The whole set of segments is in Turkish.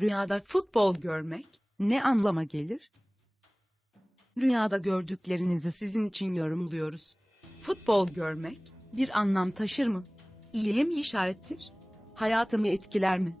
Rüyada futbol görmek ne anlama gelir? Rüyada gördüklerinizi sizin için yorumluyoruz. Futbol görmek bir anlam taşır mı? İyiye mi işarettir? Hayatımı etkiler mi?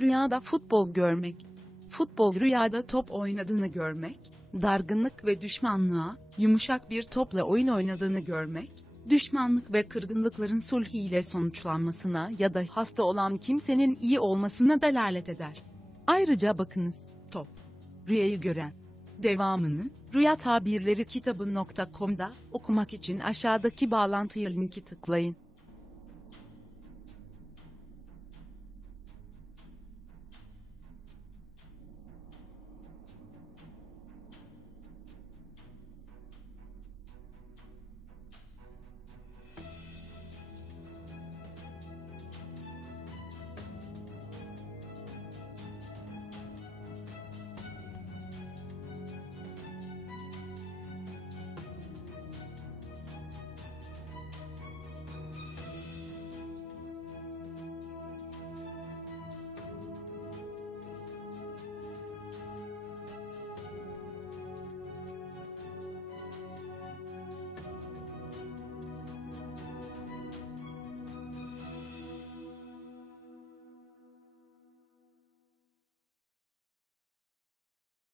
Rüyada futbol görmek. Futbol rüyada top oynadığını görmek, dargınlık ve düşmanlığa, yumuşak bir topla oyun oynadığını görmek, düşmanlık ve kırgınlıkların sulh ile sonuçlanmasına ya da hasta olan kimsenin iyi olmasına delalet eder. Ayrıca bakınız, top. Rüyayı gören. Devamını, Rüya Tabirleri kitabı.com'da okumak için aşağıdaki bağlantıya linki tıklayın.